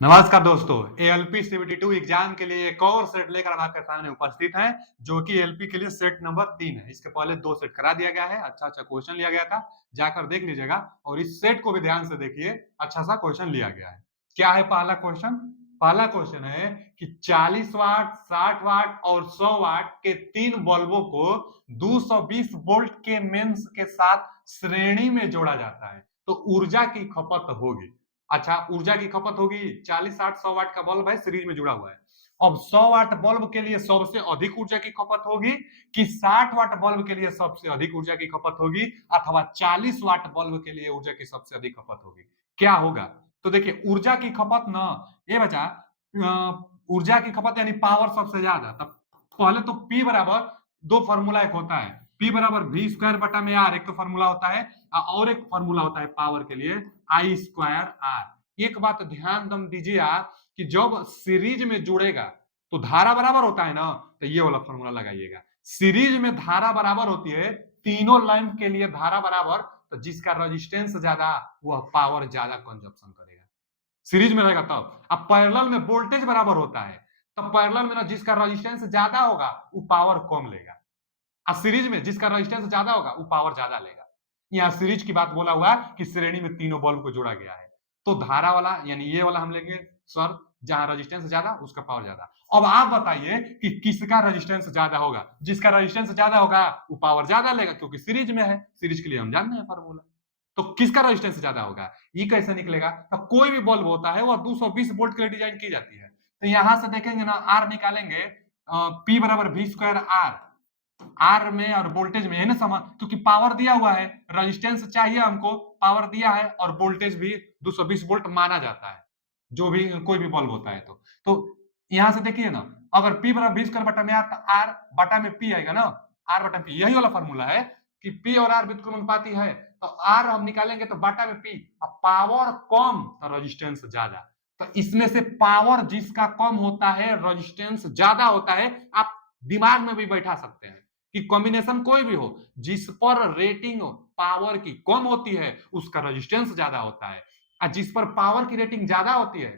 नमस्कार दोस्तों, ALP CBT 2 exam के लिए एक और सेट लेकर हम आपके सामने उपस्थित हैं, जो कि एलपी के लिए सेट नंबर 3 है। इसके पहले 2 सेट करा दिया गया है, अच्छा क्वेश्चन लिया गया था, जाकर देख लीजिएगा और इस सेट को भी ध्यान से देखिए, अच्छा सा क्वेश्चन लिया गया है। क्या है पहला क्वेश्चन? पहला क्वेश्चन है कि 40 वाट, 60 वाट और 100 वाट के 3 बल्बों को 220 वोल्ट के मेंस के साथ श्रेणी में जोड़ा जाता है, तो ऊर्जा की खपत होगी। अच्छा, ऊर्जा की खपत होगी 40, 60, 100 वाट का बल्ब है, सीरीज में जुड़ा हुआ है। अब 100 वाट बल्ब के लिए सबसे अधिक ऊर्जा की खपत होगी कि 60 वाट बल्ब के लिए सबसे अधिक ऊर्जा की खपत होगी, अथवा 40 वाट बल्ब के लिए ऊर्जा की सबसे अधिक खपत होगी? क्या होगा? तो देखिए, ऊर्जा की खपत ना, ये बचा ऊर्जा की खपत यानी पावर सबसे ज्यादा। तब पहले तो P बराबर दो फॉर्मूला एक होता है, P बराबर V स्क्वायर बटा में R, एक तो फॉर्मूला होता है, और एक फॉर्मूला होता है पावर के लिए आई स्क्वायर आर। एक बात ध्यान दम दीजिए आप कि जब सीरीज में जुड़ेगा तो धारा बराबर होता है ना, तो ये वाला फॉर्मूला लगाइएगा। सीरीज में धारा बराबर होती है, तीनों लाइन के लिए धारा बराबर, तो जिसका रेजिस्टेंस ज्यादा वह पावर ज्यादा कंजप्शन करेगा। सीरीज में रहेगा तब। अब पैरेलल में वोल्टेज बराबर होता है, तब पैरेलल में ना जिसका रेजिस्टेंस ज्यादा होगा वो पावर कम लेगा, और सीरीज में जिसका रेजिस्टेंस ज्यादा होगा वो पावर ज्यादा लेगा। यहाँ सीरीज की बात बोला हुआ है कि श्रेणी में तीनों बल्ब को जोड़ा गया है, तो धारा वाला यानी ये वाला हम लेंगे सर, जहां रेजिस्टेंस ज्यादा उसका पावर ज्यादा। अब आप बताइए कि किसका रेजिस्टेंस ज्यादा होगा? जिसका रेजिस्टेंस ज्यादा होगा वो पावर ज्यादा लेगा, क्योंकि सीरीज में है, सीरीज के लिए हम जानते हैं फॉर्मूला। तो किसका रेजिस्टेंस ज्यादा होगा? ये कैसे निकलेगा? तो कोई भी बल्ब होता है वह 220 वोल्ट के लिए डिजाइन की जाती है, तो यहां से देखेंगे ना, आर निकालेंगे, पी बराबर वी स्क्वायर आर, आर में और वोल्टेज में है ना समान, क्योंकि पावर दिया हुआ है, रेजिस्टेंस चाहिए हमको, पावर दिया है, और वोल्टेज भी 220 वोल्ट माना जाता है, जो भी कोई भी बल्ब होता है। तो यहां से देखिए ना, अगर पी बराबर 20 कर बटा में आर बटा में पी आएगा ना, आर बटा पी, यही वाला फॉर्मूला है कि पी और आर व्युत्क्रमानुपाती है, तो आर हम निकालेंगे तो बटा में पी, अब पावर कम तो रेजिस्टेंस ज्यादा, तो इसमें से पावर जिसका कम होता है रेजिस्टेंस ज्यादा होता है। आप दिमाग में भी बैठा सकते हैं कि कॉम्बिनेशन कोई भी हो, जिस पर रेटिंग पावर की कम होती है उसका रेजिस्टेंस ज्यादा होता है, और जिस पर पावर की रेटिंग ज्यादा होती है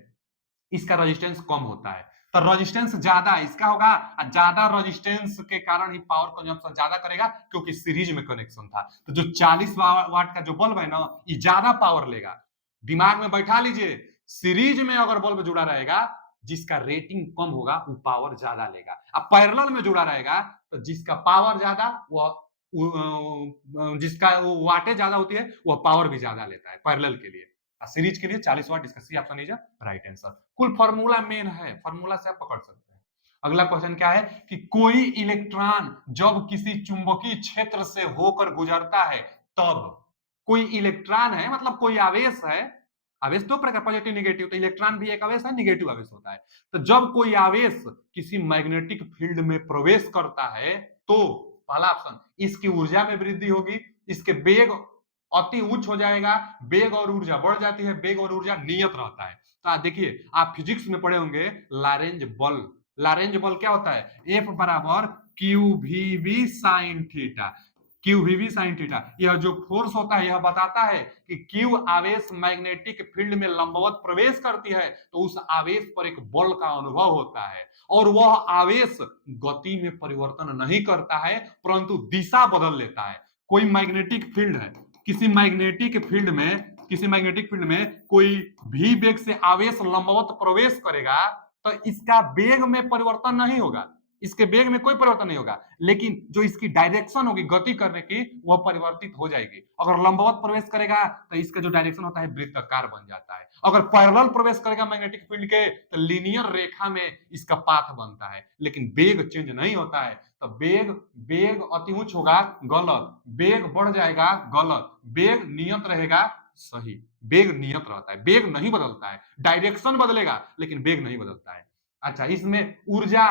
इसका रेजिस्टेंस कम होता है। तो रेजिस्टेंस ज्यादा इसका होगा, ज्यादा रेजिस्टेंस के कारण ही पावर कंजम्पशन ज्यादा करेगा, क्योंकि सीरीज में कनेक्शन था। तो जो 40 वाट का जो बल्ब है ना, ये ज्यादा पावर लेगा। दिमाग में बैठा लीजिए, सीरीज में अगर बल्ब जुड़ा रहेगा, जिसका रेटिंग कम होगा वो पावर ज्यादा लेगा। अब पैरेलल में जुड़ा रहेगा तो जिसका पावर ज्यादा वह जिसका वाटेज ज्यादा होती है वह पावर भी ज्यादा लेता है पैरेलल के लिए। सीरीज के लिए 40 वाट, इसका C option is right answer. कुल फॉर्मूला मेन है, फॉर्मूला से आप पकड़ सकते हैं। अगला क्वेश्चन क्या है कि कोई इलेक्ट्रॉन जब किसी चुंबकीय क्षेत्र से होकर गुजरता है, तब कोई इलेक्ट्रॉन है मतलब कोई आवेश है, आवेश दो प्रकार, पॉजिटिव नेगेटिव, तो इलेक्ट्रॉन भी एक आवेश है, नेगेटिव आवेश होता है। तो जब कोई आवेश किसी मैग्नेटिक फील्ड में प्रवेश करता है, तो पहला ऑप्शन, इसकी ऊर्जा में वृद्धि होगी, इसके वेग अति उच्च हो जाएगा, वेग और ऊर्जा बढ़ जाती है, वेग और ऊर्जा नियत रहता है। तो देखिए, आप फिजिक्स में पढ़े होंगे लारेंज बल, लारेंज बल क्या होता है? एफ बराबर Q V V sine theta, Q V V sine theta. यह जो फोर्स होता है यह बताता है कि क्यू आवेश मैग्नेटिक फील्ड में लंबवत प्रवेश करती है, तो उस आवेश पर एक बल का अनुभव होता है, और वह आवेश गति में परिवर्तन नहीं करता है, परंतु दिशा बदल लेता है। कोई मैग्नेटिक फील्ड है, किसी मैग्नेटिक फील्ड में, किसी मैग्नेटिक फील्ड में कोई भी वेग से आवेश लंबवत प्रवेश करेगा, तो इसका वेग में परिवर्तन नहीं होगा, इसके वेग में कोई परिवर्तन नहीं होगा, लेकिन जो इसकी डायरेक्शन होगी गति करने की वह परिवर्तित हो जाएगी। अगर लंबवत प्रवेश करेगा तो इसका जो डायरेक्शन होता है वृत्ताकार बन जाता है, अगर पैरेलल प्रवेश करेगा मैग्नेटिक फील्ड के तो लीनियर रेखा में इसका पाथ बनता है, लेकिन वेग चेंज नहीं होता है। तो वेग, वेग अति उच्च होगा गलत, वेग बढ़ जाएगा गलत, वेग नियत रहेगा सही। वेग नियत रहता है, वेग नहीं बदलता है, डायरेक्शन बदलेगा लेकिन वेग नहीं बदलता है। अच्छा, इसमें ऊर्जा,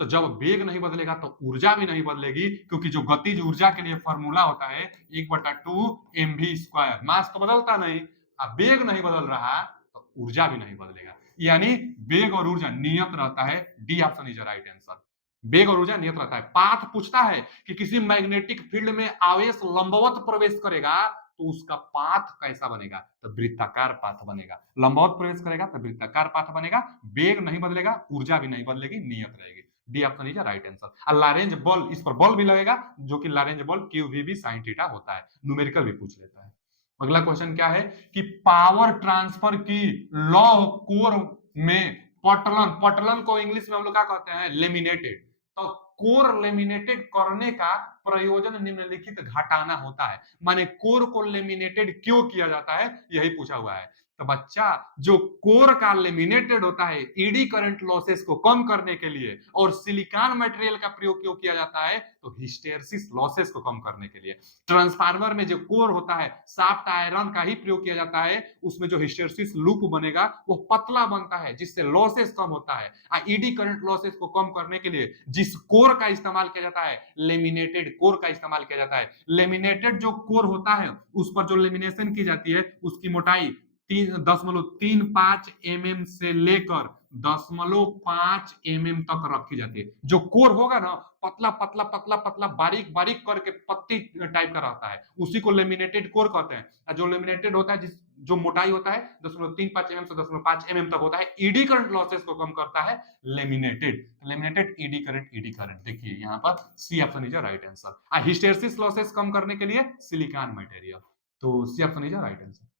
तो जब वेग नहीं बदलेगा तो ऊर्जा भी नहीं बदलेगी, क्योंकि जो गतिज ऊर्जा के लिए फॉर्मूला होता है 1/2 mv स्क्वायर, मास तो बदलता नहीं, अब वेग नहीं बदल रहा तो ऊर्जा भी नहीं बदलेगा, यानी वेग और ऊर्जा नियत रहता है। D option is right answer, वेग और ऊर्जा नियत रहता है। पाथ पूछता है कि किसी मैग्नेटिक फील्ड में आवेश लंबवत प्रवेश करेगा तो उसका पाथ कैसा बनेगा, तो वृत्ताकार पाथ बनेगा। लंबवत प्रवेश करेगा तो वृत्ताकार पाथ बनेगा, वेग नहीं बदलेगा, ऊर्जा भी नहीं बदलेगी, नियत रहेगी। D option is right answer. और लारेंज बल, इस पर बल भी लगेगा, जो कि लारेंज बल क्यू sin थीटा होता है। न्यूमेरिकल भी पूछ लेता है। अगला क्वेश्चन क्या है कि पावर ट्रांसफर की लॉ कोर में पटलन को इंग्लिश में हम लोग क्या कहते हैं, लेमिनेटेड। तो कोर लेमिनेटेड करने का प्रयोजन निम्नलिखित घटाना होता है। माने कोर को लेमिनेटेड क्यों किया जाता है, यही पूछा हुआ है। तो बच्चा, जो कोर का लेमिनेटेड होता है ईडी करंट लॉसेस को कम करने के लिए, और सिलिकॉन मटेरियल का प्रयोग क्यों किया जाता है, तो हिस्टेरेसिस लॉसेस को कम करने के लिए। ट्रांसफार्मर में जो कोर होता है साफ्ट आयरन का ही प्रयोग किया जाता है, उसमें जो हिस्टेरेसिस लूप बनेगा वो पतला बनता है, जिससे लॉसेस कम होता है। ईडी करंट लॉसेस को कम करने के लिए जिस कोर का इस्तेमाल किया जाता है, लेमिनेटेड कोर का इस्तेमाल किया जाता है। लेमिनेटेड जो कोर होता है उस पर जो लेमिनेशन की जाती है, उसकी मोटाई 3.35 mm से लेकर 0.5 mm तक रखी जाती है। जो कोर होगा ना, पतला पतला पतला पतला बारीक बारीक करके पत्ती टाइप का रहता है, उसी को लेमिनेटेड कोर कहते हैं। जो लेमिनेटेड होता है, जिस जो मोटाई होता है 0.35 mm से 0.5 mm तक होता है, ईडी करंट लॉसेस को कम करता है लेमिनेटेड ईडी करंट। देखिए यहाँ पर C option is right answer. Hysteresis losses कम करने के लिए सिलिकॉन मटेरियल, तो C option is right answer.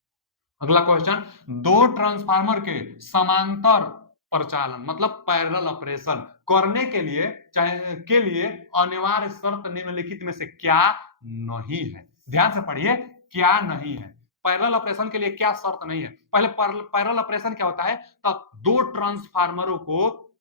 अगला क्वेश्चन, दो ट्रांसफार्मर के समांतर प्रचालन मतलब पैरेलल ऑपरेशन करने के लिए अनिवार्य शर्त निम्नलिखित में से क्या नहीं है। ध्यान से पढ़िए, क्या नहीं है। पैरेलल ऑपरेशन के लिए क्या शर्त नहीं है। पहले पैरेलल ऑपरेशन क्या होता है, तो दो ट्रांसफार्मरों को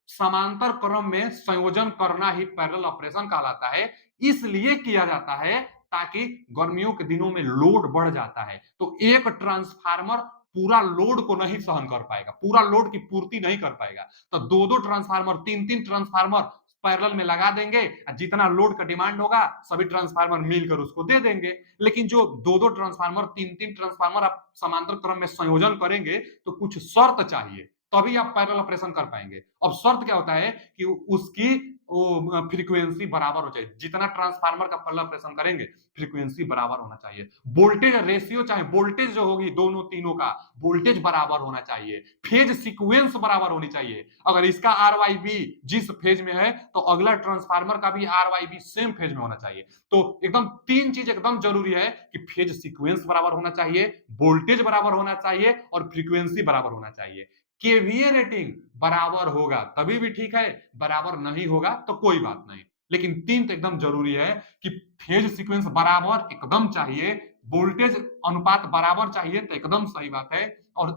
समांतर क्रम में संयोजन करना ही पैरेलल ऑपरेशन कहलाता है। इसलिए किया जाता है ताकि गर्मियों के दिनों में लोड बढ़ जाता है, तो एक ट्रांसफार्मर पूरा लोड को नहीं सहन कर पाएगा, पूरा लोड की पूर्ति नहीं कर पाएगा, तो दो दो ट्रांसफार्मर, तीन तीन ट्रांसफार्मर पैरेलल में लगा देंगे, जितना लोड का डिमांड होगा सभी ट्रांसफार्मर मिलकर उसको दे देंगे। लेकिन जो दो दो ट्रांसफार्मर, तीन तीन ट्रांसफार्मर आप समांतर क्रम में संयोजन करेंगे तो कुछ शर्त चाहिए, तभी आप पैरेलल ऑपरेशन कर पाएंगे। अब शर्त क्या होता है कि उसकी फ्रीक्वेंसी बराबर हो चाहिए, जितना ट्रांसफार्मर का पैरेलल ऑपरेशन करेंगे फ्रीक्वेंसी बराबर होना चाहिए। वोल्टेज रेशियो, चाहे वोल्टेज जो होगी दोनों तीनों का वोल्टेज बराबर होना चाहिए। फेज सीक्वेंस बराबर होनी चाहिए। अगर इसका आरवाईबी जिस फेज में है तो अगला ट्रांसफार्मर का भी आरवाईबी सेम फेज में होना चाहिए। तो एकदम तीन चीज एकदम जरूरी है कि फेज सीक्वेंस बराबर होना चाहिए, वोल्टेज बराबर होना चाहिए और फ्रीक्वेंसी बराबर होना चाहिए। केवीए रेटिंग बराबर होगा तभी भी ठीक है, बराबर नहीं होगा तो कोई बात नहीं। लेकिन तीन तो एकदम जरूरी है कि फेज सीक्वेंस बराबर एकदम चाहिए, वोल्टेज अनुपात बराबर चाहिए तो एकदम सही बात है, और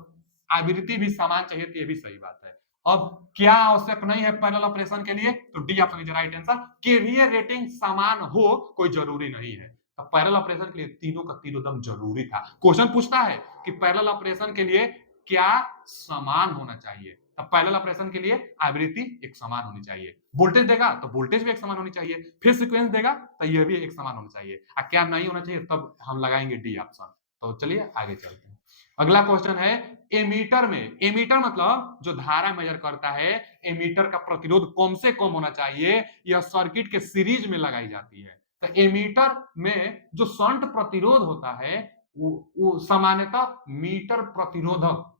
आवृत्ति भी समान चाहिए तो ये भी सही बात है। अब क्या आवश्यक नहीं है पैरेलल ऑपरेशन के लिए, तो D option is right answer. KVA rating समान हो कोई जरूरी नहीं है। तो पैरेलल ऑपरेशन के लिए तीनों का तीनों एकदम जरूरी था। क्वेश्चन पूछता है कि पैरेलल ऑपरेशन के लिए क्या समान होना चाहिए, तो पैरेलल ऑपरेशन के लिए आवृत्ति एक समान होनी चाहिए, वोल्टेज देगा तो वोल्टेज भी एक समान होनी चाहिए, फिर सीक्वेंस देगा तो ये भी एक समान होना चाहिए। क्या नहीं होना चाहिए, तब हम लगाएंगे डी ऑप्शन। तो चलिए आगे चलते हैं। अगला क्वेश्चन है, एमीटर में, एमीटर मतलब जो धारा मेजर करता है, एमीटर का प्रतिरोध कम से कम होना चाहिए, यह सर्किट के सीरीज में लगाई जाती है। तो एमीटर में जो शंट प्रतिरोध होता है वो सामान्यतः मीटर प्रतिरोधक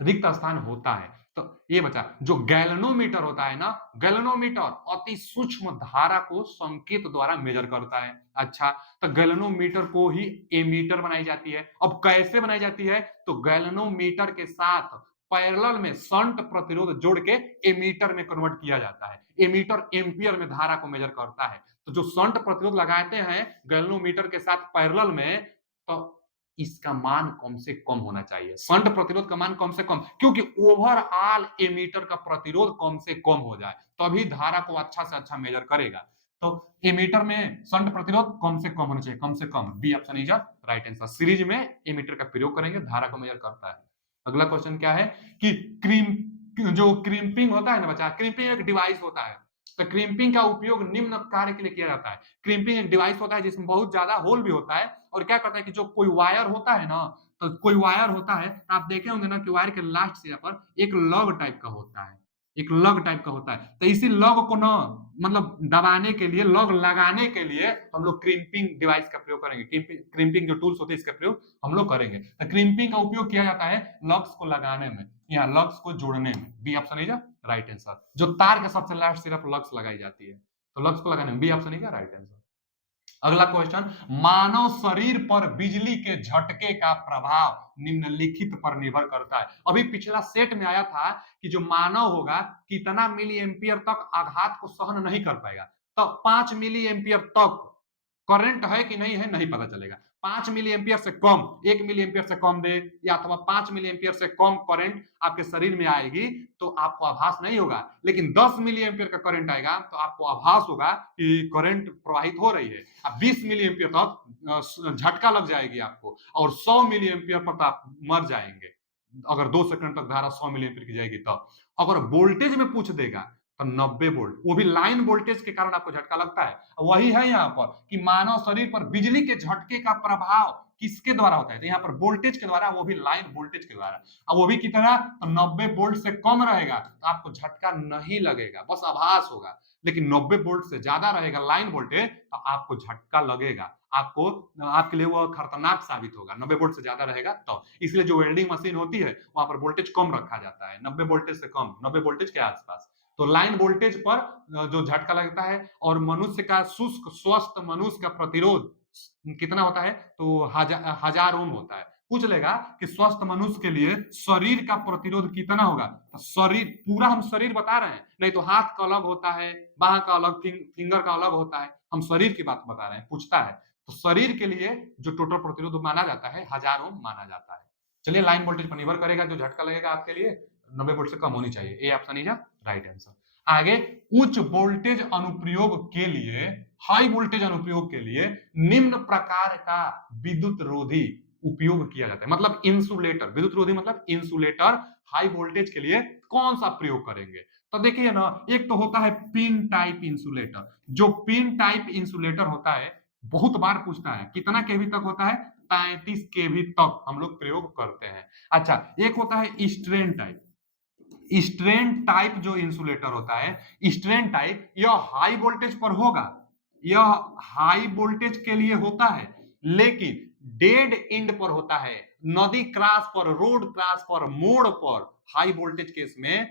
रिक्त स्थान होता है। तो ये बचा, जो गैल्वेनोमीटर होता है ना, गैल्वेनोमीटर अति सूक्ष्म धारा को संकेत द्वारा मेजर करता है। अच्छा, तो गैल्वेनोमीटर को ही एमीटर बनाई जाती है। अब कैसे बनाई जाती है, तो गैल्वेनोमीटर के साथ पैरेलल में शंट प्रतिरोध जोड़ के एमीटर में कन्वर्ट किया जाता है। एमीटर एम्पियर में धारा को मेजर करता है। तो जो शंट प्रतिरोध लगाते हैं गैल्वेनोमीटर के साथ पैरेलल में, तो इसका मान कम से कम होना चाहिए, शंट प्रतिरोध का मान कम से कम, क्योंकि ओवरऑल एमीटर का प्रतिरोध कम से कम हो जाए तभी धारा को अच्छा से अच्छा मेजर करेगा। तो एमीटर में शंट प्रतिरोध कम से कम होना चाहिए, कम से कम। B option is right answer. Series में एमीटर का प्रयोग करेंगे, धारा को मेजर करता है। अगला क्वेश्चन क्या है कि क्रीम्पिंग होता है ना बच्चा, क्रीम्पिंग एक डिवाइस होता है। तो क्रीम्पिंग का उपयोग निम्न कार्य के लिए किया जाता है। क्रीम्पिंग एक डिवाइस होता है जिसमें बहुत ज्यादा होल भी होता है, और क्या करता है कि जो कोई वायर होता है ना, तो कोई वायर होता है, आप देखे होंगे ना कि वायर के लास्ट से पर एक लग टाइप का होता है, एक लग टाइप का होता है। तो इसी लग को ना मतलब दबाने के लिए, लग लगाने के लिए हम लोग क्रिम्पिंग डिवाइस का प्रयोग करेंगे। क्रिम्पिंग जो टूल्स होते हैं इसका प्रयोग हम लोग करेंगे। तो क्रिम्पिंग का उपयोग किया जाता है लग्स को लगाने में या लग्स को जोड़ने में। B option is right answer. जो तार के सबसे लास्ट सिर्फ लग्स लगाई जाती है, तो लग्स को लगाने में B option is right answer. अगला क्वेश्चन, मानव शरीर पर बिजली के झटके का प्रभाव निम्नलिखित पर निर्भर करता है। अभी पिछला सेट में आया था कि जो मानव होगा कितना मिली एम्पियर तक आघात को सहन नहीं कर पाएगा। तो 5 मिली एम्पियर तक करंट है कि नहीं है नहीं पता चलेगा। 5 मिली एम्पियर से कम, 1 मिली एम्पियर से कम दे या अथवा 5 मिली एम्पियर से कम करंट आपके शरीर में आएगी तो आपको आभास नहीं होगा। लेकिन 10 मिली एम्पियर का करंट आएगा तो आपको आभास होगा कि करंट प्रवाहित हो रही है। अब 20 मिली एम्पियर तक झटका लग जाएगी आपको, और 100 मिली एम्पियर पर तो आप मर जाएंगे अगर 2 सेकंड तक धारा 100 मिली एम्पियर की जाएगी। तब अगर वोल्टेज में पूछ देगा तो 90 वोल्ट, वो भी लाइन वोल्टेज के कारण आपको झटका लगता है। वही है यहाँ पर कि मानव शरीर पर बिजली के झटके का प्रभाव किसके द्वारा होता है, तो यहाँ पर वोल्टेज के द्वारा, वो भी लाइन वोल्टेज के द्वारा। अब वो भी कितना, तो 90 वोल्ट से कम रहेगा तो आपको झटका नहीं लगेगा, बस आभास होगा। लेकिन 90 वोल्ट से ज्यादा रहेगा लाइन वोल्टेज तो आपको झटका लगेगा, आपको, आपके लिए वो खतरनाक साबित होगा। 90 वोल्ट से ज्यादा रहेगा तो इसलिए जो वेल्डिंग मशीन होती है वहां पर वोल्टेज कम रखा जाता है, 90 वोल्टेज से कम, 90 वोल्टेज के आसपास। तो लाइन वोल्टेज पर जो झटका लगता है, और मनुष्य का शुष्क स्वस्थ मनुष्य का प्रतिरोध कितना होता है, तो 1000 ओम होता है। पूछ लेगा कि स्वस्थ मनुष्य के लिए शरीर का प्रतिरोध कितना होगा, तो शरीर पूरा हम शरीर बता रहे हैं, नहीं तो हाथ का अलग होता है, बाह का अलग, फिंगर का अलग होता है, हम शरीर की बात बता रहे हैं, पूछता है। तो शरीर के लिए जो टोटल प्रतिरोध माना जाता है 1000 ओम माना जाता है। चलिए, लाइन वोल्टेज पर निर्भर करेगा जो झटका लगेगा आपके लिए 90 वोल्ट से कम होनी चाहिए, A option is right answer. आगे, उच्च वोल्टेज अनुप्रयोग के लिए, हाई वोल्टेज अनुप्रयोग के लिए निम्न प्रकार का विद्युत रोधी उपयोग किया जाता है। मतलब इंसुलेटर, विद्युत रोधी मतलब इंसुलेटर हाई वोल्टेज के लिए कौन सा प्रयोग करेंगे। तो देखिए ना, एक तो होता है पिन टाइप इंसुलेटर। जो पिन टाइप इंसुलेटर होता है, बहुत बार पूछता है कितना केवी तक होता है, 33 केवी तक हम लोग प्रयोग करते हैं। अच्छा, एक होता है स्ट्रेन टाइप। स्ट्रेन टाइप जो इंसुलेटर होता है, स्ट्रेन टाइप, यह हाई वोल्टेज पर होगा, यह हाई वोल्टेज के लिए होता है, लेकिन डेड एंड पर होता है, नदी क्रॉस पर, रोड क्रॉस पर, मोड़ पर हाई वोल्टेज केस में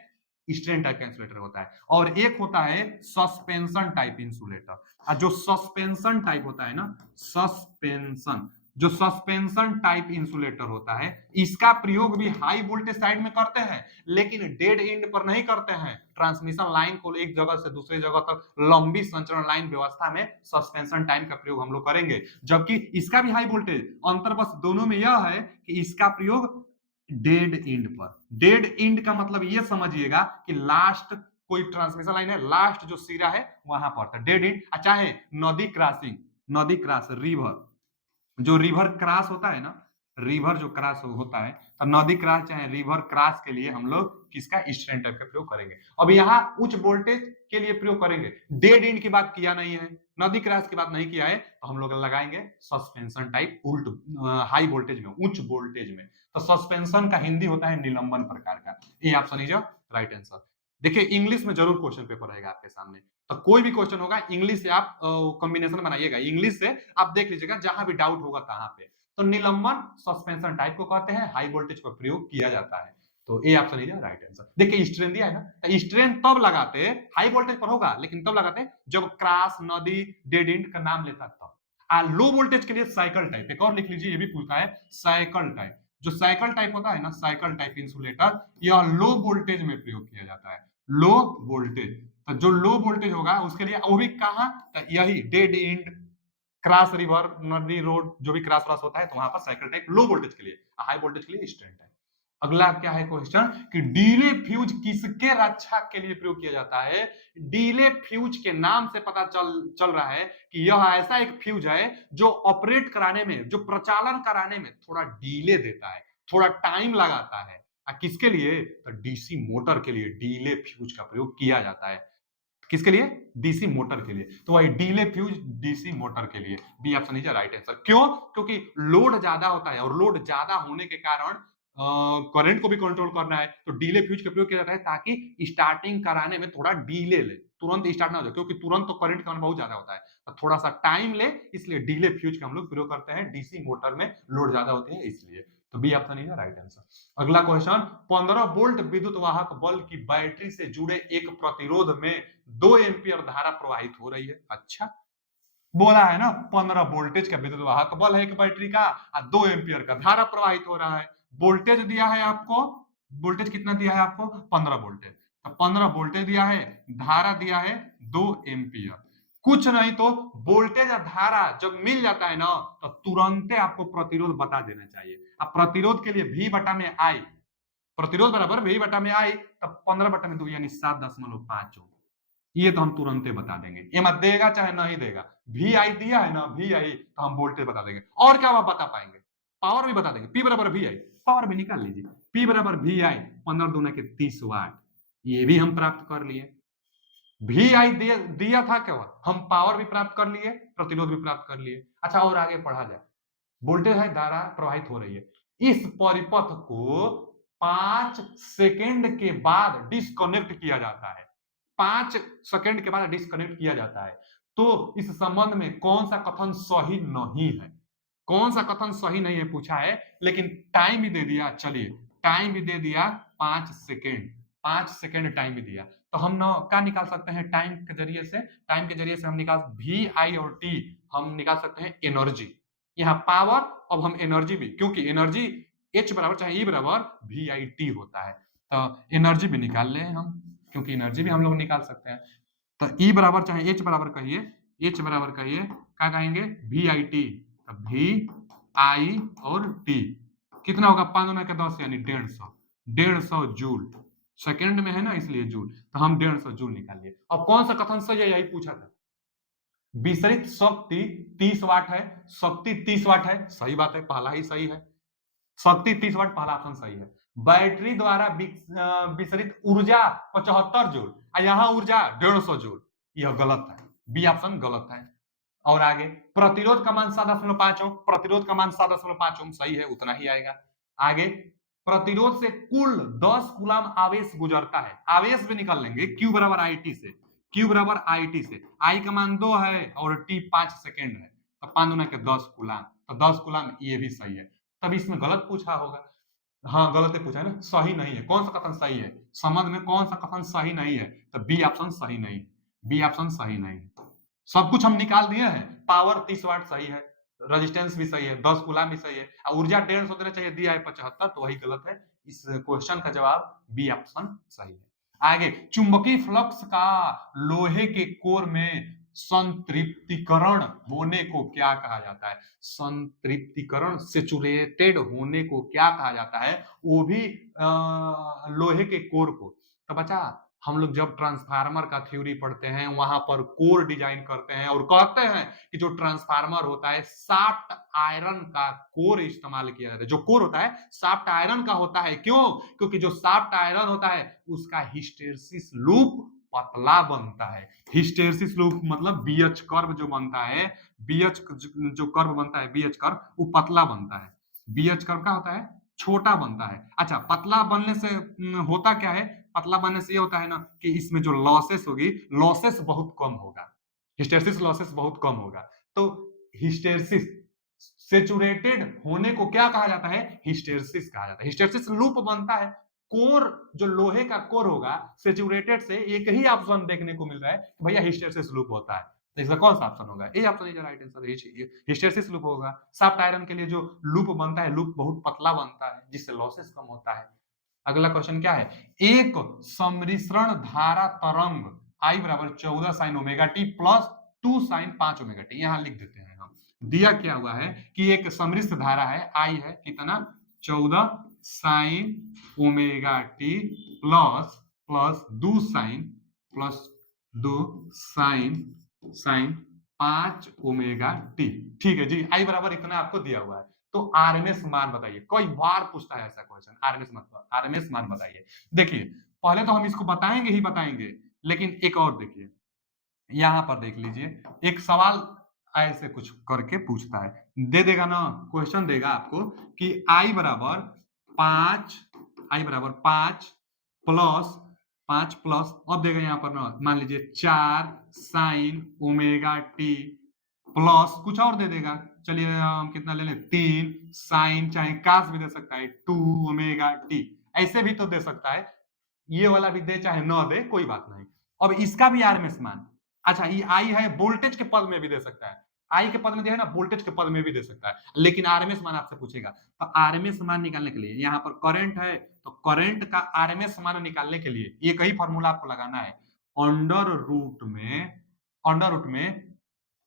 स्ट्रेन टाइप का इंसुलेटर होता है। और एक होता है सस्पेंशन टाइप इंसुलेटर। जो सस्पेंशन टाइप होता है ना, सस्पेंशन, जो सस्पेंशन टाइप इंसुलेटर होता है, इसका प्रयोग भी हाई वोल्टेज साइड में करते हैं, लेकिन डेड एंड पर नहीं करते हैं। ट्रांसमिशन लाइन को एक जगह से दूसरी जगह तक लंबी संचरण लाइन व्यवस्था में सस्पेंशन टाइप का प्रयोग हम लोग करेंगे, जबकि इसका भी हाई वोल्टेज। अंतर बस दोनों में यह है कि इसका प्रयोग डेड एंड पर। डेड एंड का मतलब ये समझिएगा कि लास्ट कोई ट्रांसमिशन लाइन है, लास्ट जो सिरा है वहां पर डेड एंड। चाहे नदी क्रॉसिंग, नदी क्रॉस, रिवर, जो रिवर क्रॉस होता है ना, रिवर जो क्रॉस होता है, तो नदी क्रॉस चाहे रिवर क्रॉस के लिए हम लोग किसका, स्ट्रेन टाइप का प्रयोग करेंगे। अब यहाँ उच्च वोल्टेज के लिए प्रयोग करेंगे, डेड एंड की बात किया नहीं है, नदी क्रॉस की बात नहीं किया है, तो हम लोग लगाएंगे सस्पेंशन टाइप उल्ट, हाई वोल्टेज में, उच्च वोल्टेज में। तो सस्पेंशन का हिंदी होता है निलंबन प्रकार का। ये ऑप्शन इज राइट आंसर। देखिए, इंग्लिश में जरूर क्वेश्चन पेपर रहेगा आपके सामने, तो कोई भी क्वेश्चन होगा इंग्लिश से आप कॉम्बिनेशन बनाइएगा, इंग्लिश से आप देख लीजिएगा, जहां भी डाउट होगा तहां पे। तो निलंबन सस्पेंशन टाइप को कहते हैं, हाई वोल्टेज पर प्रयोग किया जाता है। तो A option is right answer. देखिए, स्ट्रेन दिया है ना, तो स्ट्रेन तब लगाते, हाई वोल्टेज पर होगा लेकिन तब लगाते जब क्रॉस, नदी, डेड एंड का नाम लेता तब। लो वोल्टेज के लिए साइकिल टाइप, एक और लिख लीजिए, ये भी पूछता है साइकिल टाइप। जो साइकिल टाइप होता है ना, साइकिल टाइप इंसुलेटर, यह लो वोल्टेज में प्रयोग किया जाता है, लो वोल्टेज। तो जो लो वोल्टेज होगा उसके लिए, वो भी कहां, तो यही डेड एंड, क्रॉस रिवर, नदी, रोड, जो भी क्रॉस क्रॉस होता है, तो वहां पर साइकिल टाइप लो वोल्टेज के लिए, हाई वोल्टेज के लिए स्ट्रेन टाइप। अगला क्या है क्वेश्चन कि डीले फ्यूज किसके रक्षा के लिए प्रयोग किया जाता है। डीले फ्यूज के नाम से पता चल रहा है कि यह ऐसा एक फ्यूज है जो ऑपरेट कराने में, जो प्रचालन कराने में थोड़ा डीले देता है, थोड़ा टाइम लगाता है। किसके लिए, तो डीसी मोटर के लिए डीले फ्यूज का प्रयोग किया जाता है। किसके लिए, डीसी मोटर के लिए। तो वही डीले फ्यूज डीसी मोटर के लिए, B option is right answer. क्यों, क्योंकि लोड ज्यादा होता है, और लोड ज्यादा होने के कारण करंट को भी कंट्रोल करना है, तो डिले फ्यूज का प्रयोग किया जाता है ताकि स्टार्टिंग कराने में थोड़ा डिले ले, तुरंत स्टार्ट ना हो जाए, क्योंकि तुरंत तो करंट का बहुत ज्यादा होता है, तो थोड़ा सा टाइम ले, इसलिए डिले फ्यूज का हम लोग प्रयोग करते हैं। डीसी मोटर में लोड ज्यादा होती है इसलिए। तो B option is right answer. अगला क्वेश्चन, 15 वोल्ट विद्युत वाहक बल्ब की बैटरी से जुड़े एक प्रतिरोध में 2 एम्पीयर धारा प्रवाहित हो रही है। अच्छा, बोला है ना 15 वोल्टेज का विद्युत वाहक बल है एक बैटरी का और 2 एम्पीयर का धारा प्रवाहित हो रहा है। वोल्टेज दिया है आपको, वोल्टेज कितना दिया है आपको, 15 वोल्टेज। तो 15 वोल्टेज दिया है, धारा दिया है 2 एम्पीयर। कुछ नहीं तो वोल्टेज और धारा जब मिल जाता है ना, तो तुरंत आपको प्रतिरोध बता देना चाहिए। अब प्रतिरोध के लिए V बटा में I, प्रतिरोध बराबर V बटा में I, तब 15 बटा में 2 यानी 7.5 ओम। ये तो हम तुरंत बता देंगे, ये मत देगा चाहे नहीं देगा, वी आई दिया है ना, वी आई, तो हम वोल्टेज बता देंगे। और क्या आप बता पाएंगे, पावर भी बता देंगे, पी बराबर वी आई, पावर भी निकाल लीजिए, पी बराबर वी आई 15 दूना के 30 वाट, ये भी हम प्राप्त कर लिए। वी आई दिया था क्या, हम पावर भी प्राप्त कर लिए, प्रतिरोध भी प्राप्त कर लिए। अच्छा, और आगे पढ़ा जाए, वोल्टेज है, धारा प्रवाहित हो रही है, इस परिपथ को 5 सेकेंड के बाद डिस्कनेक्ट किया जाता है, 5 सेकेंड के बाद डिस्कनेक्ट किया जाता है। तो इस संबंध में कौन सा कथन सही नहीं है, कौन सा कथन सही नहीं है पूछा है, लेकिन टाइम भी दे दिया। चलिए, टाइम भी दे दिया 5 सेकेंड, 5 सेकेंड टाइम भी दिया, तो हम ना क्या निकाल सकते हैं टाइम के जरिए से, टाइम के जरिए से हम निकाल वी आई और टी, हम निकाल सकते हैं एनर्जी। यहाँ पावर, अब हम एनर्जी भी, क्योंकि एनर्जी एच बराबर चाहे ई बराबर वी आई टी होता है, तो एनर्जी भी निकाल ले हम, क्योंकि एनर्जी भी हम लोग निकाल सकते हैं। तो ई बराबर चाहे एच बराबर कहिए, एच बराबर कहिए, क्या कहेंगे, वी आई टी, वी आई और टी कितना होगा, 5 के 10 यानी 150, 150 जूल, सेकेंड में है ना इसलिए जूल, तो हम 150 जूल निकाल लिए। अब कौन सा कथन सही है, यही पूछा था। विसरित शक्ति 30 वाट है, शक्ति 30 वाट है, सही बात है, पहला ही सही है, शक्ति 30 वाट, पहला ऑप्शन सही है। बैटरी द्वारा विसरित ऊर्जा 75 जूल, यहाँ ऊर्जा 150 जूल, यह गलत है, बी ऑप्शन गलत है। और आगे, प्रतिरोध का मान 7.5 ओम, प्रतिरोध का मान 7.5 ओम सही है, उतना ही आएगा। आगे, प्रतिरोध से कुल 10 कूलम आवेश गुजरता है, आवेश भी निकाल लेंगे, क्यू बराबर आई टी से, क्यू बराबर आई टी से, आई का मान 2 है और टी 5 सेकेंड है, तो 5 दूना के 10 कूलम, तो 10 कूलम, ये भी सही है। तब इसमें गलत पूछा होगा, हाँ गलत पूछा है ना, सही नहीं है, कौन सा कथन सही है, समझ में कौन सा कथन सही नहीं है, तो बी ऑप्शन सही नहीं, बी ऑप्शन सही नहीं। सब कुछ हम निकाल दिए हैं, पावर 30 वाट सही है, रेजिस्टेंस भी सही है, 10 कूलम भी सही है, ऊर्जा 150 देना चाहिए, दिया है 75, तो वही गलत है। इस क्वेश्चन का जवाब बी ऑप्शन सही है। आगे, चुंबकीय फ्लक्स का लोहे के कोर में संतृप्तिकरण होने को क्या कहा जाता है, संतृप्तिकरण, सेचुरेटेड होने को क्या कहा जाता है, वो भी लोहे के कोर को। तो बच्चा, हम लोग जब ट्रांसफार्मर का थ्योरी पढ़ते हैं, वहां पर कोर डिजाइन करते हैं और कहते हैं कि जो ट्रांसफार्मर होता है, सॉफ्ट आयरन का कोर इस्तेमाल किया जाता है, जो कोर होता है सॉफ्ट आयरन का होता है, क्यों, क्योंकि जो सॉफ्ट आयरन होता है उसका हिस्टेरेसिस लूप पतला बनता है। हिस्टेरेसिस लूप मतलब बीएच कर्व जो बनता है, बीएच जो कर्व बनता है, बीएच कर्व, वो पतला बनता है। बीएच कर्व का होता है, छोटा बनता है। अच्छा, पतला बनने से होता क्या है, पतला बनने से ये होता है ना कि इसमें जो लॉसेस होगी, लॉसेस बहुत कम होगा, हिस्टेरेसिस लॉसेस बहुत कम होगा। तो हिस्टेरेसिस, सेचुरेटेड होने को क्या कहा जाता है, हिस्टेरेसिस कहा जाता है। हिस्टेरेसिस लूप बनता है, कोर जो लोहे का कोर होगा सेचुरेटेड से, एक ही ऑप्शन देखने को मिल रहा है कि भैया हिस्टेरेसिस लूप होता है, तो इसका कौन सा ऑप्शन होगा, A option is right answer, hysteresis loop होगा। सॉफ्ट आयरन के लिए जो लूप बनता है, लूप बहुत पतला बनता है, जिससे लॉसेस कम होता है। अगला क्वेश्चन क्या है, एक सम्मिश्रण धारा तरंग आई बराबर 14 sine omega T plus 2 sine 5 omega T, यहां लिख देते हैं हम। दिया क्या हुआ है कि एक सम्मिश्र धारा है, आई है कितना, 14 sine omega T plus plus 2 sine plus 2 sine sine 5 omega T. ठीक है जी, आई बराबर इतना आपको दिया हुआ है, तो आरएमएस मान बताइए, कई बार पूछता है ऐसा क्वेश्चन, आरएमएस मान बताइए। देखिए, पहले तो हम इसको बताएंगे ही बताएंगे, लेकिन एक और देखिए, यहां पर देख लीजिए, एक सवाल ऐसे कुछ करके पूछता है, दे देगा ना, क्वेश्चन देगा आपको कि आई बराबर 5 आई बराबर 5 प्लस अब देगा यहाँ पर ना मान लीजिए 4 साइन ओमेगा टी प्लस कुछ और दे देगा। चलिए हम कितना ले लें 3 साइन चाहे कास भी दे सकता है 2 ओमेगा टी ऐसे भी तो दे सकता है। ये वाला भी दे चाहे न दे कोई बात नहीं। अब इसका भी आरएमएस मान अच्छा ये आई है वोल्टेज के पद में भी दे सकता है। आई के पद में दिया है ना वोल्टेज के पद में भी दे सकता है लेकिन आरएमएस मान आपसे पूछेगा तो आरएमएस मान निकालने के लिए यहाँ पर करंट है तो करंट का आरएमएस मान निकालने के लिए एक ही फॉर्मूला आपको लगाना है अंडर रूट में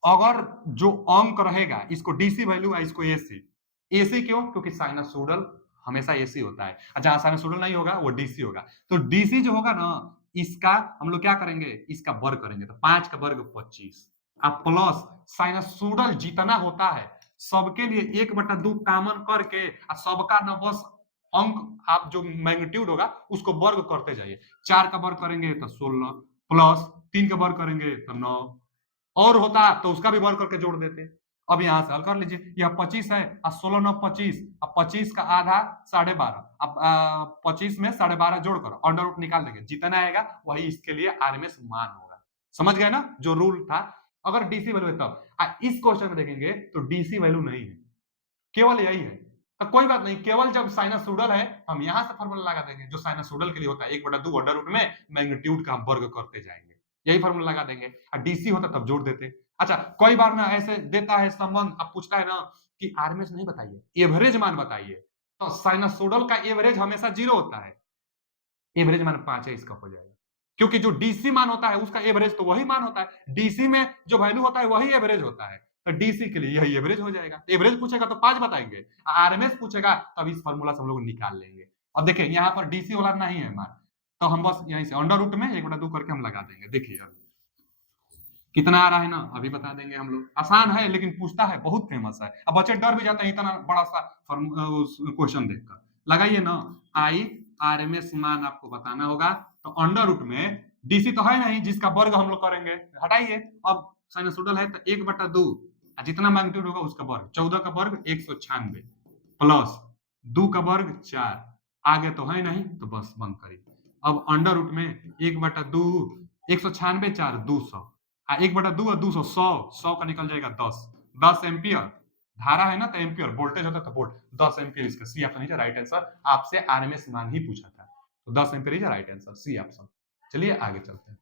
अगर जो अंक रहेगा इसको डीसी वैल्यू है इसको एसी एसी क्यों क्योंकि साइनसोइडल हमेशा एसी होता है जहां साइनसोइडल नहीं होगा वो डीसी होगा तो डीसी जो होगा ना इसका हम लोग क्या करेंगे इसका वर्ग करेंगे तो 5 का वर्ग 25 अब प्लस साइनसोइडल जितना होता है सबके लिए 1/2 कॉमन करके सबका न बस अंक आप जो मैग्नीट्यूड होगा उसको वर्ग करते जाइए 4 का वर्ग करेंगे तो 16 प्लस 3 का वर्ग करेंगे तो 9 और होता तो उसका भी वर्ग करके जोड़ देते। अब यहां से हल कर लीजिए यह 25 है और 16 9 25 अब 25 का आधा 12.5 अब 25 में 12.5 जोड़कर अंडर रूट निकाल देंगे जितना आएगा वही इसके लिए आरएमएस मान होगा। समझ गए ना जो रूल था अगर डीसी वैल्यू है तब इस क्वेश्चन में देखेंगे तो डीसी वैल्यू नहीं है केवल यही है तो कोई बात नहीं केवल जब साइनसोइडल है हम यहां से फॉर्मूला लगा देंगे जो साइनसोइडल के लिए होता है 1/2 अंडर रूट में मैग्नीट्यूड का हम वर्ग करते जाएंगे यही फॉर्मूला लगा देंगे और डीसी होता तब जोड़ देते। अच्छा कई बार ना ऐसे देता है संबंध अब पूछता है ना कि आरएमएस नहीं बताइए एवरेज मान बताइए तो साइनसोइडल का एवरेज हमेशा 0 होता है एवरेज मान 5 है इसका हो जाएगा क्योंकि जो डीसी मान होता है उसका एवरेज तो वही मान होता है डीसी में जो वैल्यू होता है वही एवरेज होता है तो डीसी के लिए यही एवरेज हो जाएगा एवरेज पूछेगा तो 5 बताएंगे आरएमएस पूछेगा तब इस फॉर्मूला से हम लोग निकाल लेंगे। अब देखिए यहाँ पर डीसी वाला नहीं है मान तो हम बस यहीं से अंडर रूट में 1/2 करके हम लगा देंगे। देखिए अब कितना आ रहा है ना अभी बता देंगे हम लोग आसान है लेकिन पूछता है बहुत फेमस है अब बच्चे डर भी जाते हैं इतना बड़ा सा क्वेश्चन देखकर। लगाइए ना आई आरएमएस मान आपको बताना होगा तो अंडर रूट में डीसी तो है नहीं जिसका वर्ग हम लोग करेंगे हटाइए अब साइनसोइडल है तो 1/2 जितना मैग्नीट्यूड होगा उसका वर्ग 14 का वर्ग 196 प्लस 2 का वर्ग 4 आगे तो है नहीं तो बस बंद करिए। अब अंडर रूट में 1/2 196 4 200 1/2 और 200 100 का निकल जाएगा 10 एम्पियर धारा है ना तो एम्पियर वोल्टेज होता तो वोल्ट 10 एम्पियर इसका C option is right answer आपसे आरएमएस मान ही पूछा था तो 10 ampere is right answer C option. चलिए आगे चलते हैं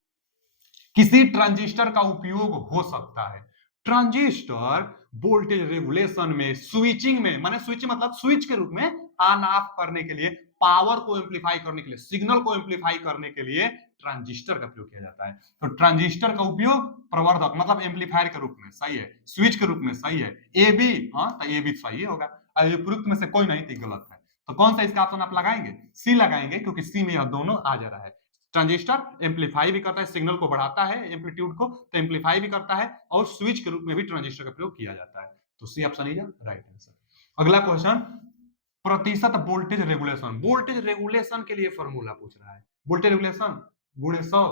किसी ट्रांजिस्टर का उपयोग हो सकता है ट्रांजिस्टर वोल्टेज रेगुलेशन में स्विचिंग में माने स्विचिंग मतलब स्विच के रूप में ऑन ऑफ करने के लिए पावर को एम्पलीफाई करने के लिए सिग्नल को एम्पलीफाई करने के लिए ट्रांजिस्टर का प्रयोग किया जाता है तो ट्रांजिस्टर का उपयोग प्रवर्धक मतलब एम्पलीफायर के रूप में सही है स्विच के रूप में सही है ए बी हाँ तो ए बी सही होगा उपयुक्त में से कोई नहीं थी गलत है तो कौन सा इसका ऑप्शन आप लगाएंगे सी लगाएंगे क्योंकि सी में यह दोनों आ जा रहा है ट्रांजिस्टर एम्पलीफाई भी करता है सिग्नल को बढ़ाता है एम्पलीट्यूड को तो एम्पलीफाई भी करता है और स्विच के रूप में भी ट्रांजिस्टर का प्रयोग किया जाता है तो C option is right answer. अगला क्वेश्चन प्रतिशत वोल्टेज रेगुलेशन के लिए फॉर्मूला पूछ रहा है वोल्टेज रेगुलेशन गुणे 100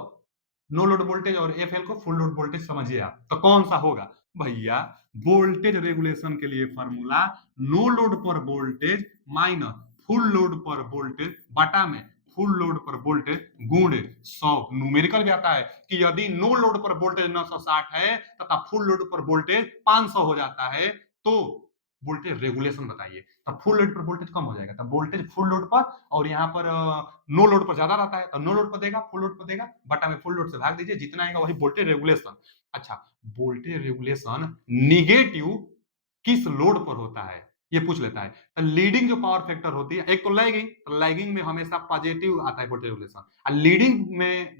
नो लोड वोल्टेज और एफएल को फुल लोड वोल्टेज समझिए आप तो कौन सा होगा भैया वोल्टेज रेगुलेशन के लिए फॉर्मूला नो लोड पर वोल्टेज माइनस फुल लोड पर वोल्टेज बटा में फुल लोड पर वोल्टेज गुणे 100 न्यूमेरिकल भी आता है कि यदि नो लोड पर वोल्टेज 960 है तथा फुल लोड पर वोल्टेज 500 हो जाता है तो वोल्टेज रेगुलेशन बताइए तब फुल लोड पर वोल्टेज कम हो जाएगा तब वोल्टेज फुल लोड पर और यहाँ पर नो लोड पर ज्यादा रहता है तो नो लोड पर देगा फुल लोड पर देगा बटा में फुल लोड से भाग दीजिए जितना आएगा वही वोल्टेज रेगुलेशन। अच्छा वोल्टेज रेगुलेशन निगेटिव किस लोड पर होता है ये पूछ लेता है तो लीडिंग जो पावर फैक्टर होती है एक तो लैगिंग में हमेशा पॉजिटिव आता है वोल्टेज रेगुलेशन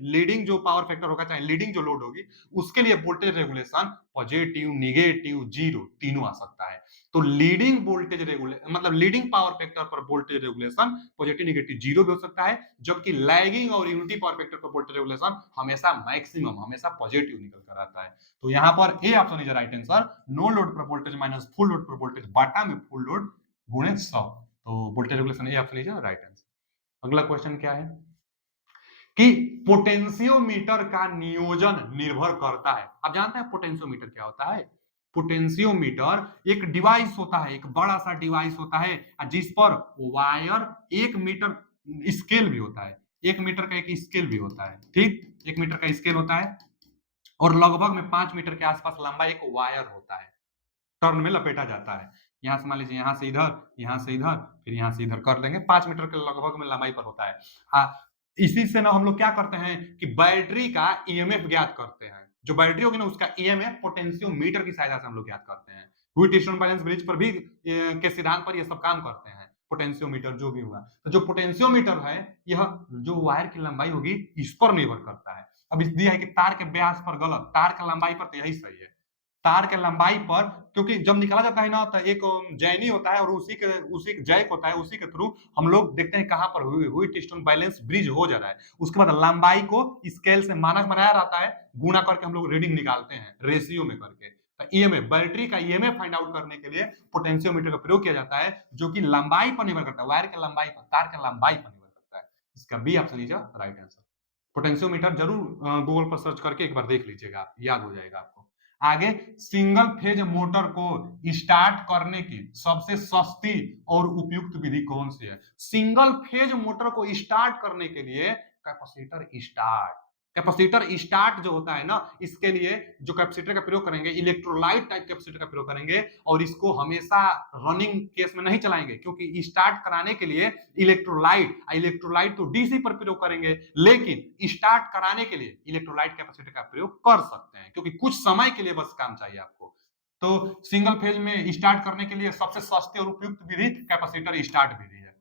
लीडिंग जो पावर फैक्टर होगा चाहे लीडिंग जो लोड होगी उसके लिए voltage regulation positive negative zero तीनों आ सकता है तो लीडिंग वोल्टेज रेगुलेशन मतलब लीडिंग पावर फैक्टर पर voltage regulation positive negative zero भी हो सकता है जबकि लैगिंग और यूनिटी पावर फैक्टर पर वोल्टेज रेगुलेशन हमेशा मैक्सिमम हमेशा पॉजिटिव निकल कर आता है तो यहाँ पर A option is right answer no load पर वोल्टेज माइनस फुल लोड पर वोल्टेज बाटा में फुल लोड गुणे 100 तो voltage regulation A option is right answer. अगला क्वेश्चन क्या है कि पोटेंशियोमीटर का नियोजन निर्भर करता है। आप जानते हैं पोटेंशियोमीटर क्या होता है पोटेंशियोमीटर एक डिवाइस होता है, एक बड़ा सा डिवाइस होता है जिस पर वायर 1 मीटर स्केल भी होता है, 1 मीटर का एक स्केल भी होता है, ठीक, 1 मीटर का स्केल होता है और लगभग में 5 मीटर के आसपास लंबा एक वायर होता है, टर्न में लपेटा जाता है। यहाँ से मान लीजिए यहाँ से इधर, यहाँ से इधर, फिर यहाँ से इधर कर देंगे, 5 मीटर के लगभग में लंबाई पर होता है। इसी से ना हम लोग क्या करते हैं कि बैटरी का ईएमएफ ज्ञात करते हैं, जो बैटरी होगी ना उसका ईएमएफ पोटेंशियोमीटर की सहायता से हम लोग ज्ञात करते हैं। व्हीटस्टोन बैलेंस ब्रिज पर भी के सिद्धांत पर ये सब काम करते हैं, पोटेंशियोमीटर जो भी हुआ। तो जो पोटेंशियोमीटर है यह जो वायर की लंबाई होगी इस पर निर्भर करता है। अब इस दिया है कि तार के व्यास पर गलत, तार की लंबाई पर तो यही सही है। तार के लंबाई पर, क्योंकि जब निकाला जाता है ना तो एक जैनी होता है और उसी जैक होता है, उसी के थ्रू हम लोग देखते हैं कहां पर व्हीटस्टोन बैलेंस ब्रिज हो जा रहा है। उसके बाद लंबाई को स्केल से मानक बनाया रहता है, गुणा करके हम लोग रीडिंग निकालते हैं रेशियो में करके। तो ईएमएफ, बैटरी का ईएमएफ फाइंड आउट करने के लिए पोटेंशियोमीटर का प्रयोग किया जाता है, जो कि लंबाई पर निर्भर करता है, वायर के लंबाई पर, तार के लंबाई पर निर्भर करता है। इसका बी ऑप्शन लीजिए राइट आंसर। पोटेंशियोमीटर जरूर गूगल पर सर्च करके एक बार देख लीजिएगा, आप याद हो जाएगा आपको। आगे, सिंगल फेज मोटर को स्टार्ट करने की सबसे सस्ती और उपयुक्त विधि कौन सी है? सिंगल फेज मोटर को स्टार्ट करने के लिए कैपेसिटर स्टार्ट जो होता है ना, इसके लिए जो कैपेसिटर का प्रयोग करेंगे, इलेक्ट्रोलाइट टाइप कैपेसिटर का प्रयोग करेंगे और इसको हमेशा रनिंग केस में नहीं चलाएंगे, क्योंकि स्टार्ट कराने के लिए इलेक्ट्रोलाइट तो डीसी पर प्रयोग करेंगे, लेकिन स्टार्ट कराने के लिए इलेक्ट्रोलाइट कैपेसिटर का प्रयोग कर सकते हैं, क्योंकि कुछ समय के लिए बस काम चाहिए आपको। तो सिंगल फेज में स्टार्ट करने के लिए सबसे सस्ती और उपयुक्त विधि कैपेसिटर स्टार्ट विधि है।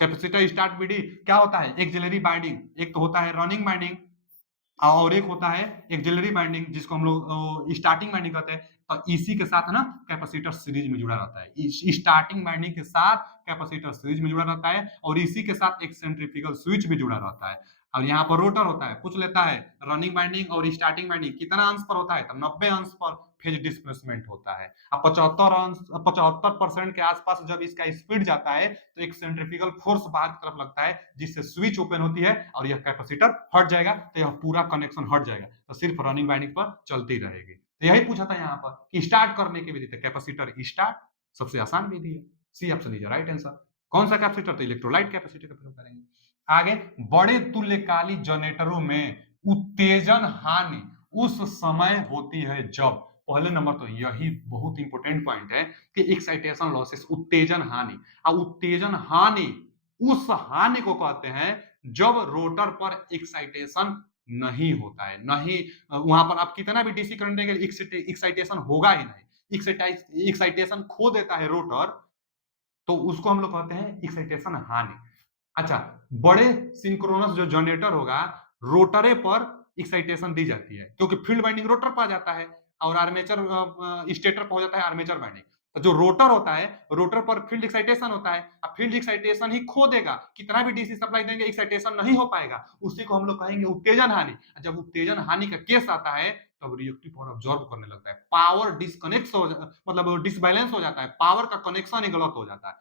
कैपेसिटर स्टार्ट विधि क्या होता है? एक्सिलरी बाइंडिंग, एक तो होता है रनिंग बाइंडिंग और एक होता है एक्सिलरी बाइंडिंग, जिसको हम लोग स्टार्टिंग बाइंडिंग कहते हैं। तो इसी के साथ ना कैपेसिटर सीरीज में जुड़ा रहता है, स्टार्टिंग बाइंडिंग के साथ कैपेसिटर सीरीज में जुड़ा रहता है और इसी के साथ एक सेंट्रीफ्यूगल स्विच भी जुड़ा रहता है। और यहाँ पर रोटर होता है, पूछ लेता है रनिंग बाइंडिंग और स्टार्टिंग बाइंडिंग कितना अंश पर होता है, तो 90 अंश पर फेज डिस्प्लेसमेंट होता है। अब 75% के आसपास जब इसका स्पीड जाता है तो एक सेंट्रीफ्यूगल फोर्स बाहर की तरफ लगता है, जिससे स्विच ओपन होती है और यह कैपेसिटर हट जाएगा, तो यह पूरा कनेक्शन हट जाएगा, तो सिर्फ रनिंग बाइंडिंग पर चलती रहेगी। तो यही पूछा था यहाँ पर कि स्टार्ट करने की विधि, तो कैपेसिटर स्टार्ट सबसे आसान विधि है, C option is right answer. कौन सा कैपेसिटर? तो इलेक्ट्रोलाइट कैपेसिटर का प्रयोग करेंगे। आगे, बड़े तुल्यकालिक जनरेटरों में उत्तेजन हानि उस समय होती है जब, पहले नंबर तो यही बहुत इंपॉर्टेंट पॉइंट है कि एक्साइटेशन लॉसेस, उत्तेजन हानि। और उत्तेजन हानि उस हानि को कहते हैं जब रोटर पर एक्साइटेशन नहीं होता है, नहीं वहां पर आप कितना भी डीसी करंट देंगे एक्साइटेशन होगा ही नहीं, एक्साइटेशन खो देता है रोटर, तो उसको हम लोग कहते हैं एक्साइटेशन हानि। अच्छा, बड़े सिंक्रोनस जो जनरेटर होगा, रोटरे पर एक्साइटेशन दी जाती है, क्योंकि फील्ड वाइंडिंग रोटर पर आ जाता है और आर्मेचर स्टेटर पर हो जाता है आर्मेचर वाइंडिंग। तो जो रोटर होता है, रोटर पर फील्ड एक्साइटेशन होता है, अब फील्ड एक्साइटेशन ही खो देगा, कितना भी डीसी सप्लाई देंगे एक्साइटेशन नहीं हो पाएगा, उसी को हम लोग कहेंगे उत्तेजन हानि। जब उत्तेजन हानि का केस आता है तब रिएक्टिव पावर अब्सॉर्ब करने लगता है, पावर डिस्कनेक्ट हो मतलब डिसबैलेंस हो जाता है, पावर का कनेक्शन ही गलत हो जाता है,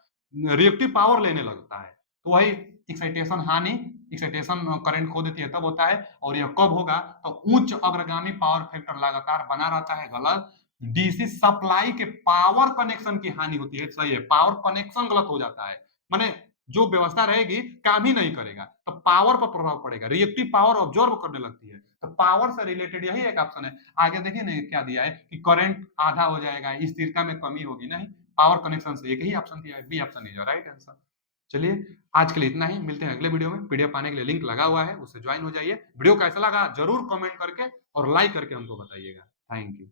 रिएक्टिव पावर लेने लगता है। तो वही एक्साइटेशन हानि, एक्साइटेशन करंट खो देती है तब होता है। और यह कब होगा? तो उच्च अग्रगामी पावर फैक्टर लगातार बना रहता है, गलत। डीसी सप्लाई के पावर कनेक्शन की हानि होती है, सही है, पावर कनेक्शन गलत हो जाता है, माने जो व्यवस्था रहेगी काम ही नहीं करेगा, तो पावर पर प्रभाव पड़ेगा, रिएक्टिव पावर ऑब्जॉर्ब करने लगती है, तो पावर से रिलेटेड यही एक ऑप्शन है। आगे देखिए ना क्या दिया है कि करंट आधा हो जाएगा, स्थिरता में कमी होगी, नहीं, पावर कनेक्शन से एक ही ऑप्शन दिया है, B option is right answer. चलिए, आज के लिए इतना ही, मिलते हैं अगले वीडियो में। पीडीएफ पाने के लिए लिंक लगा हुआ है, उससे ज्वाइन हो जाइए। वीडियो कैसा लगा जरूर कमेंट करके और लाइक करके हमको बताइएगा। Thank you.